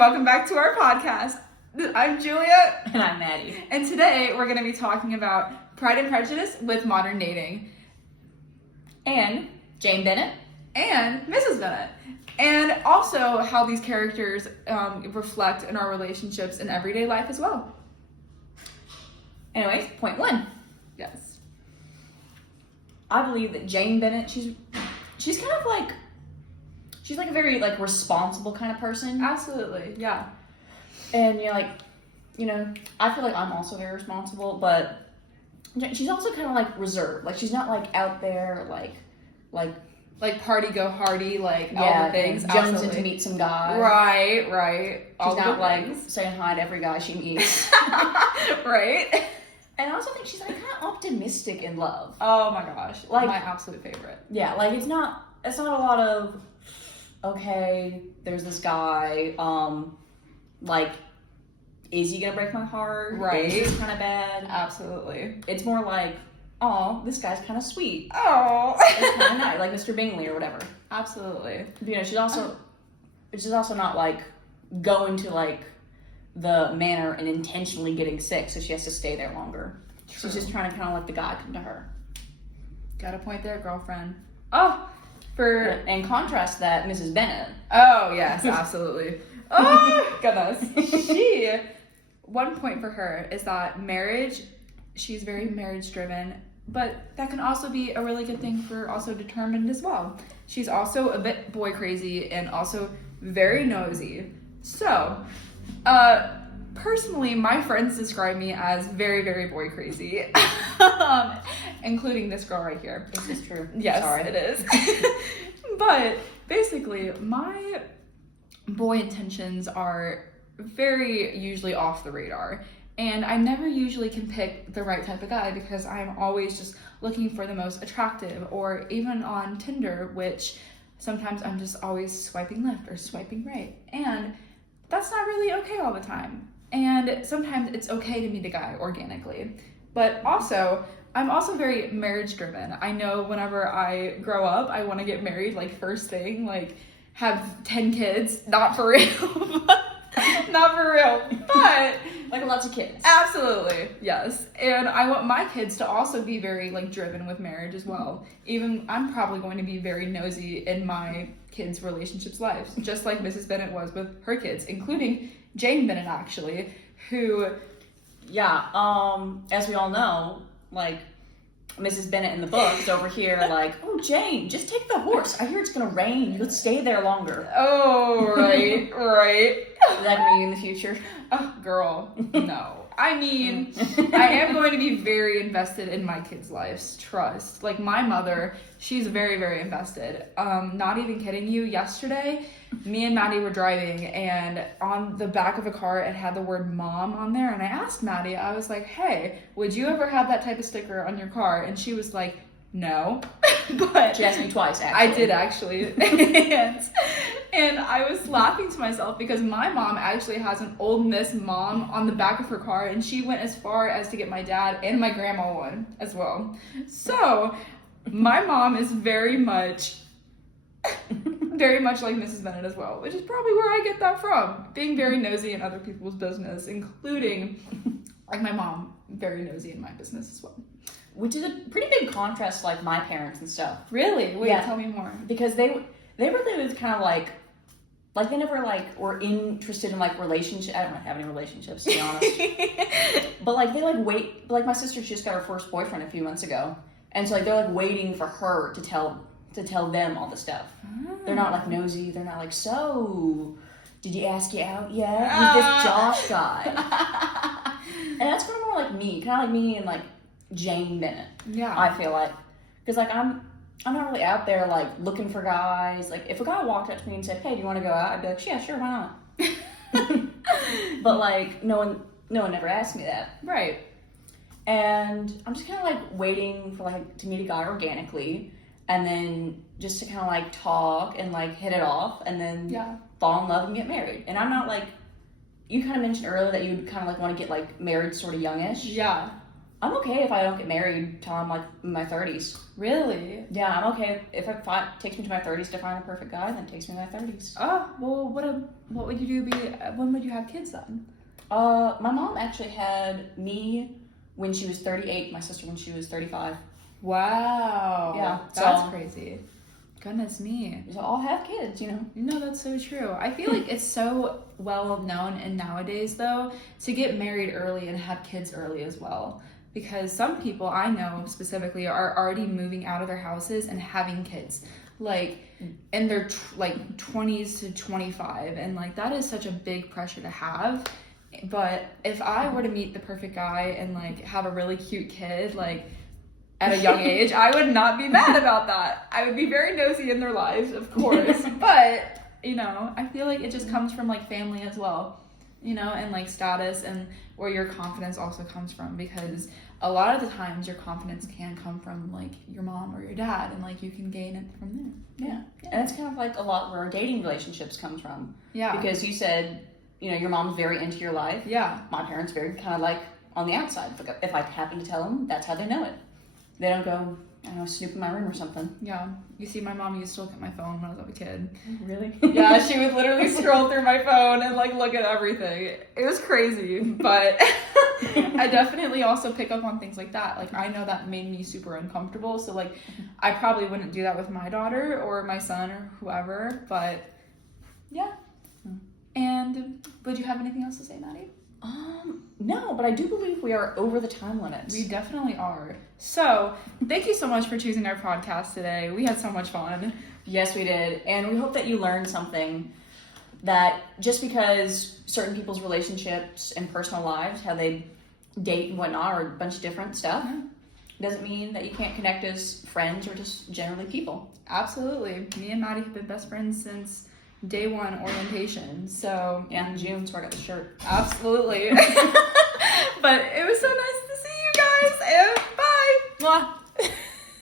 Welcome back to our podcast. I'm Julia. And I'm Maddie. And today we're going to be talking about Pride and Prejudice with modern dating. And Jane Bennett. And Mrs. Bennett. And also how these characters reflect in our relationships in everyday life as well. Anyways, point one. Yes. I believe that Jane Bennett, she's kind of like, she's like a very like responsible kind of person. Absolutely, yeah. And I feel like I'm also very responsible, but she's also kind of like reserved. Like she's not like out there like party go hardy, like all the things. Jones in to meet some guy. Right. She's not like saying hi to every guy she meets. Right. And I also think she's like kind of optimistic in love. Oh my gosh, like my absolute favorite. Yeah, like it's not a lot of, okay, there's this guy, like, is he gonna break my heart? Right. Is this kind of bad? Absolutely. It's more like, oh, this guy's kind of sweet. Oh. It's kind of nice, like Mr. Bingley or whatever. Absolutely. But, she's also not like going to like the manor and intentionally getting sick, so she has to stay there longer. True. She's just trying to kind of let the guy come to her. Got a point there, girlfriend. And contrast that, Mrs. Bennett. Oh, yes, absolutely. Oh, goodness. One point for her is that marriage, she's very marriage driven, but that can also be a really good thing for also determined as well. She's also a bit boy crazy and also very nosy. So, personally, my friends describe me as very, very boy crazy, including this girl right here. This is true. Yes, sorry. it is. But basically, my boy intentions are very usually off the radar. And I never usually can pick the right type of guy because I'm always just looking for the most attractive, or even on Tinder, which sometimes I'm just always swiping left or swiping right. And that's not really okay all the time. And sometimes it's okay to meet a guy organically. But also, I'm also very marriage driven. I know whenever I grow up, I want to get married, like first thing, like have 10 kids. Not for real. Not for real. But like lots of kids. Absolutely, yes. And I want my kids to also be very like driven with marriage as well. Even I'm probably going to be very nosy in my kids' relationships' lives, just like Mrs. Bennett was with her kids, including Jane Bennett actually, who, as we all know, like Mrs. Bennett in the book is over here like, oh, Jane, just take the horse. I hear it's gonna rain. You'll stay there longer. Oh, right, right. Is that gonna be in the future? Oh, girl, no. I mean, I am going to be very invested in my kids' lives. Trust. Like my mother, she's very, very invested. Not even kidding you. Yesterday, me and Maddie were driving, and on the back of a car, it had the word mom on there. And I asked Maddie, I was like, hey, would you ever have that type of sticker on your car? And she was like, no. But she asked me twice, actually. I did, actually. And I was laughing to myself because my mom actually has an Old Miss mom on the back of her car, and she went as far as to get my dad and my grandma one as well. So my mom is very much like Mrs. Bennett as well, which is probably where I get that from. Being very nosy in other people's business, including like my mom, very nosy in my business as well. Which is a pretty big contrast to like my parents and stuff. Really? Wait, tell me more. Because they really was kind of like they never like were interested in like relationship. I don't have any relationships, to be honest. But like they like wait. Like my sister just got her first boyfriend a few months ago, and so like they're like waiting for her to tell them all the stuff. They're not like nosy. They're not like, so did you ask you out yet with this Josh guy? And that's kind of more like me, and like Jane Bennett. Yeah, I feel like, because like I'm not really out there like looking for guys. Like if a guy walked up to me and said, "Hey, do you want to go out?" I'd be like, "Yeah, sure, why not?" But like no one ever asked me that. Right. And I'm just kind of like waiting for like to meet a guy organically, and then just to kind of like talk and like hit it off, and then fall in love and get married. And I'm not like, you kind of mentioned earlier that you kind of like want to get like married sort of youngish. Yeah. I'm okay if I don't get married till I'm like in my 30s. Really? Yeah, I'm okay if it takes me to my 30s to find a perfect guy, then it takes me to my 30s. Oh, well, what would you do? When would you have kids then? My mom actually had me when she was 38, my sister when she was 35. Wow. Yeah, That's so- crazy. Goodness me. So I'll have kids, you know. No, that's so true. I feel like it's so well known in nowadays, though, to get married early and have kids early as well. Because some people I know specifically are already moving out of their houses and having kids, like in their 20s to 25, and like that is such a big pressure to have. But if I were to meet the perfect guy and like have a really cute kid, like at a young age, I would not be mad about that. I would be very nosy in their lives, of course, but you know, I feel like it just comes from like family as well, you know, and like status and where your confidence also comes from, because a lot of the times your confidence can come from like your mom or your dad, and like you can gain it from there. Yeah. And it's kind of like a lot where dating relationships comes from. Yeah. Because you said, you know, your mom's very into your life. Yeah. My parents very kind of like on the outside. Like if I happen to tell them, that's how they know it. They don't go, I don't know, snoop in my room or something. Yeah. You see, my mom used to look at my phone when I was a kid. Really? Yeah, she would literally scroll through my phone and like look at everything. It was crazy, but I definitely also pick up on things like that. Like I know that made me super uncomfortable, so like I probably wouldn't do that with my daughter or my son or whoever, but yeah. And would you have anything else to say, Maddie? No, but I do believe we are over the time limits. We definitely are. So, thank you so much for choosing our podcast today. We had so much fun. Yes, we did. And we hope that you learned something, that just because certain people's relationships and personal lives, how they date and whatnot, are a bunch of different stuff, doesn't mean that you can't connect as friends or just generally people. Absolutely. Me and Maddie have been best friends since day one orientation. So, Yeah, in June, so I got the shirt. absolutely.